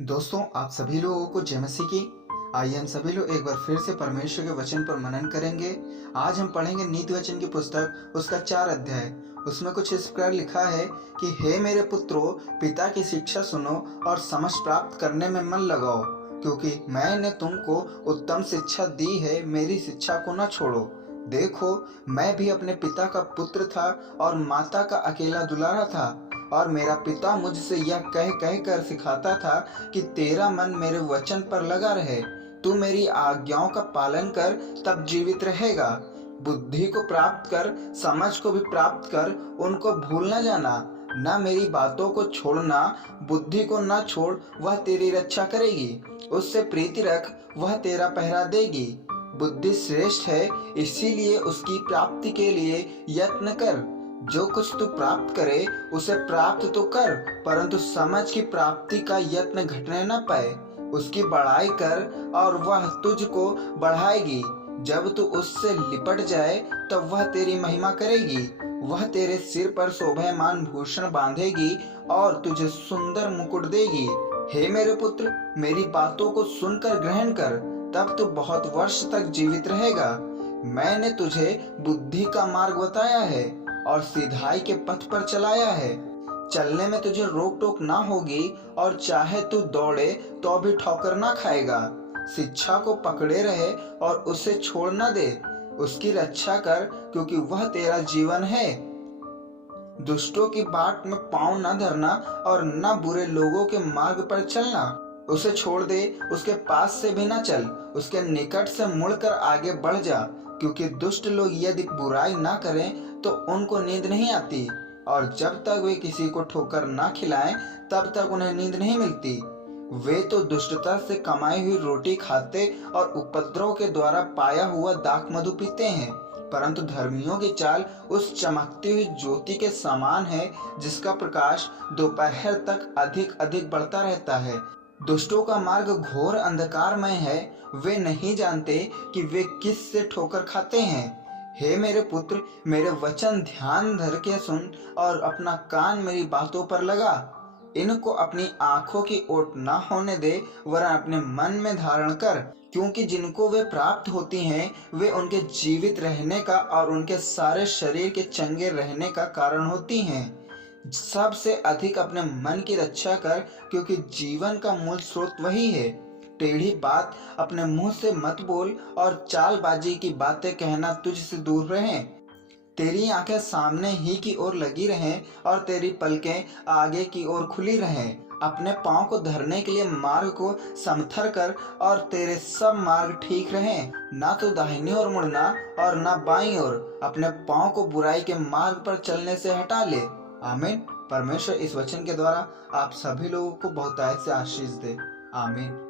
दोस्तों, आप सभी लोगों को जय मसीह की। आइए हम सभी लोग एक बार फिर से परमेश्वर के वचन पर मनन करेंगे। आज हम पढ़ेंगे नीति वचन की पुस्तक, उसका 4 अध्याय। उसमें कुछ इस प्रकार लिखा है कि हे मेरे पुत्रों, पिता की शिक्षा सुनो और समझ प्राप्त करने में मन लगाओ, क्योंकि मैंने तुमको उत्तम शिक्षा दी है। मेरी शिक्षा को न छोड़ो। देखो, मैं भी अपने पिता का पुत्र था और माता का अकेला दुलारा था, और मेरा पिता मुझसे यह कह कह कर सिखाता था कि तेरा मन मेरे वचन पर लगा रहे। तू मेरी आज्ञाओं का पालन कर, तब जीवित रहेगा। बुद्धि को प्राप्त कर, समझ को भी प्राप्त कर, उनको भूल न जाना। न मेरी बातों को छोड़ना, बुद्धि को न छोड़, वह तेरी रक्षा करेगी। उससे प्रीति रख, वह तेरा पहरा देगी। बुद्धि श्रेष्ठ है, इसीलिए उसकी प्राप्ति के लिए यत्न कर। जो कुछ तू प्राप्त करे उसे प्राप्त तो कर, परंतु समझ की प्राप्ति का यत्न घटने न पाए। उसकी बड़ाई कर और वह तुझको बढ़ाएगी। जब तू उससे लिपट जाए तब वह तेरी महिमा करेगी। वह तेरे सिर पर शोभायमान भूषण बांधेगी और तुझे सुंदर मुकुट देगी। हे मेरे पुत्र, मेरी बातों को सुनकर ग्रहण कर, तब तू बहुत वर्ष तक जीवित रहेगा। मैंने तुझे बुद्धि का मार्ग बताया है और सिधाई के पथ पर चलाया है। चलने में तुझे रोक टोक ना होगी, और चाहे तू दौड़े तो भी ठोकर ना खाएगा। शिक्षा को पकड़े रहे और उसे छोड़ न दे। उसकी रक्षा कर, क्योंकि वह तेरा जीवन है। दुष्टों की बाट में पांव न धरना और न बुरे लोगों के मार्ग पर चलना। उसे छोड़ दे, उसके पास से भी न चल। उसके निकट से मुड़कर आगे बढ़ जा, क्योंकि दुष्ट लोग यदि बुराई ना करें तो उनको नींद नहीं आती, और जब तक वे किसी को ठोकर ना खिलाएं तब तक उन्हें नींद नहीं मिलती। वे तो दुष्टता से कमाई हुई रोटी खाते और उपद्रव के द्वारा पाया हुआ दाख मधु पीते हैं, परंतु धर्मियों की चाल उस चमकती हुई ज्योति के समान है, जिसका प्रकाश दोपहर तक अधिक अधिक बढ़ता रहता है। दुष्टों का मार्ग घोर अंधकारमय है, वे नहीं जानते कि वे किस से ठोकर खाते हैं। हे मेरे पुत्र, मेरे वचन ध्यान धर के सुन और अपना कान मेरी बातों पर लगा। इनको अपनी आंखों की ओट न होने दे, वरन अपने मन में धारण कर, क्योंकि जिनको वे प्राप्त होती हैं वे उनके जीवित रहने का और उनके सारे शरीर के चंगे रहने का कारण होती हैं। सबसे अधिक अपने मन की रक्षा कर, क्योंकि जीवन का मूल स्रोत वही है। टेढ़ी बात अपने मुंह से मत बोल, और चालबाजी की बातें कहना तुझसे दूर रहे। तेरी आंखें सामने ही की ओर लगी रहें और तेरी पलकें आगे की ओर खुली रहें। अपने पाँव को धरने के लिए मार्ग को समथर कर, और तेरे सब मार्ग ठीक रहें। ना तो दाहिनी ओर मुड़ना और ना बाईं ओर। अपने पाँव को बुराई के मार्ग पर चलने से हटा ले। आमीन। परमेश्वर इस वचन के द्वारा आप सभी लोगों को बहुतायत से आशीष दे। आमीन।